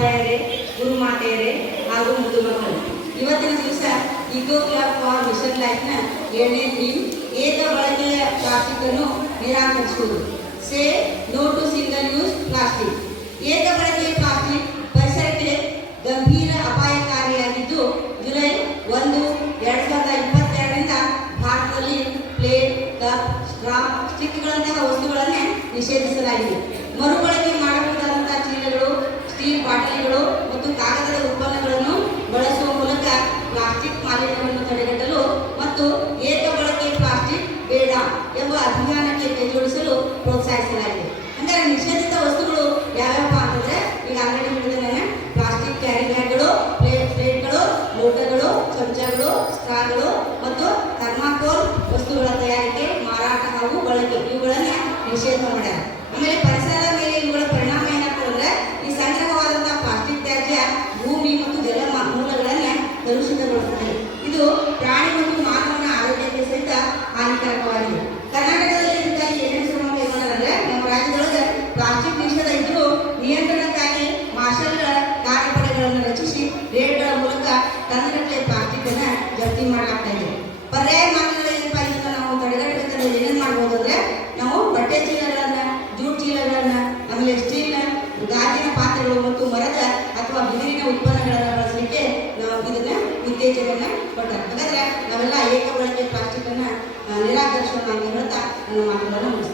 ಮಹೋದಯರೇ, ಗುರುಮಾತೆಯರೇ ಹಾಗೂ ಮುದ್ದು ಮಕ್ಕಳು, ಇವತ್ತಿನ ದಿವಸ ಇಕೋ ಕ್ಲಬ್ ಫಾರ್ ಮಿಷನ್ ಲೈಫ್ನ 7ನೇ ಥೀಮ್ ಏಕ ಬಳಕೆಯ ಪ್ಲಾಸ್ಟಿಕ್ ಅನ್ನು ನಿರಾಕರಿಸುವುದು. Say no to single use plastic. ಏಕ ಬಳಕೆಯ ಪ್ಲಾಸ್ಟಿಕ್ ಪರಿಸರಕ್ಕೆ ಗಂಭೀರ ಅಪಾಯಕಾರಿಯಾಗಿದ್ದು, ಜುಲೈ 1, 2022ರಿಂದ ಭಾರತದಲ್ಲಿ ಪ್ಲೇಟ್, ಕಪ್, ಸ್ಟ್ರಾ, ಸ್ಟಿಕ್ಗಳಂತಹ ವಸ್ತುಗಳನ್ನೇ ನಿಷೇಧಿಸಲಾಗಿದೆ. ಮರುಬಳಕೆ ಮಾಡಬಹುದಾದಂತಹ ಚೀಲಗಳು, ಸ್ಟೀಲ್ ಬಾಟಲಿಗಳು ಮತ್ತು ಕಾಗದದ ಉತ್ಪನ್ನಗಳನ್ನು ಬಳಸುವ ಮೂಲಕ ಪ್ಲಾಸ್ಟಿಕ್ ಮಾಲಿನ್ಯವನ್ನು ತಡೆಗಟ್ಟಲು ಮತ್ತು ಏಕ ಬಳಕೆ ಪ್ಲಾಸ್ಟಿಕ್ ಬೇಡ ಎಂಬ ಅಭಿಯಾನಕ್ಕೆ ಕೈಜೋಡಿಸಲು ಪ್ರೋತ್ಸಾಹಿಸಲಾಗಿದೆ. ಅಂದರೆ ನಿಷೇಧಿತ ವಸ್ತುಗಳು ಯಾವ್ಯಾವ ಅಂತಂದ್ರೆ, ಈಗ ಅಂಗಡಿ ಹಿಡಿದ ಪ್ಲಾಸ್ಟಿಕ್ ಕ್ಯಾರಿ ಬ್ಯಾಗ್ಗಳು, ಪ್ಲೇಟ್ಗಳು, ಲೋಟಗಳು, ಚಮಚಗಳು, ಸ್ಟ್ರಾಗಳು ಮತ್ತು ಥರ್ಮಾಕೋಲ್ ವಸ್ತುಗಳ ತಯಾರಿಕೆ, ಮಾರಾಟ ಹಾಗೂ ಬಳಕೆ ಇವುಗಳನ್ನ ನಿಷೇಧ ಮಾಡ್ಯಾರ. ಆಮೇಲೆ ಪರಿಸರದ ಮೇಲೆ ಇವುಗಳ ಪರಿಣಾಮ ಏನಾಗ್ತದಂದ್ರೆ, ಈ ಸಂಗ್ರಹವಾದಂತಹ ಪ್ಲಾಸ್ಟಿಕ್ ತ್ಯಾಜ್ಯ ಭೂಮಿ ಮತ್ತು ಜಲ ಮೂಲಗಳನ್ನ ಕಲುಷಿತಗೊಳಿಸುತ್ತದೆ. ಇದು ಪ್ರಾಣಿ ಮತ್ತು ಮಾನವನ ಆರೋಗ್ಯಕ್ಕೆ ಸಹಿತ ಹಾನಿಕಾರಕವಾಗಿದೆ. ಕರ್ನಾಟಕದಲ್ಲಿ ಇದಕ್ಕಾಗಿ ಏನೇನು ಶ್ರಮ ಕೈಗೊಂಡಾರಂದ್ರೆ, ನಮ್ಮ ರಾಜ್ಯದೊಳಗೆ ಪ್ಲಾಸ್ಟಿಕ್ ನಿಷೇಧ ಇದ್ರೂ ನಿಯಂತ್ರಣಕ್ಕಾಗಿ ಮಾರ್ಷಲ್ಗಳ ಕಾರ್ಯಪಡೆಗಳನ್ನು ರಚಿಸಿ ರೇಡ್ಗಳ ಮೂಲಕ ಟನ್ಗಟ್ಟಲೆ ಪ್ಲಾಸ್ಟಿಕ್ ಅನ್ನ ಜಪ್ತಿ ಮಾಡಲಾಗ್ತಾ ಇದೆ. ಪರ್ಯಾಯ ಮಾರ್ಗಗಳು ಏನಪ್ಪ, ಇದನ್ನ ನಾವು ತಡೆಗಟ್ಟಬೇಕಂದ್ರೆ ಏನೇನು ಮಾಡ್ಬೋದು ಅಂದ್ರೆ, ನಾವು ಬಟ್ಟೆ ಚೀಲಗಳನ್ನ, ಜೂಟ್ ಚೀಲಗಳನ್ನ, ಆಮೇಲೆ ಸ್ಟೀಲ್ ಗಾಜಿನ ಪಾತ್ರೆಗಳು ಮತ್ತು ಮರದ ಅಥವಾ ಬಿದಿರಿನ ಉತ್ಪನ್ನಗಳನ್ನು ಬಳಸಲಿಕ್ಕೆ ನಾವು ಇದನ್ನ ಉತ್ತೇಜನ ಕೊಟ್ಟಾರೆ. ಹಾಗಾದ್ರೆ ನಾವೆಲ್ಲ ಏಕ ಬಳಕೆ ಪ್ಲಾಸ್ಟಿಕ್ ಅನ್ನ ನಿರಾಕರಿಸೋಣ ಅಂತ ಹೇಳ್ತಾ ನನ್ನ ಮಾತುಗಳನ್ನು ಮುಗಿಸ್ತೇನೆ.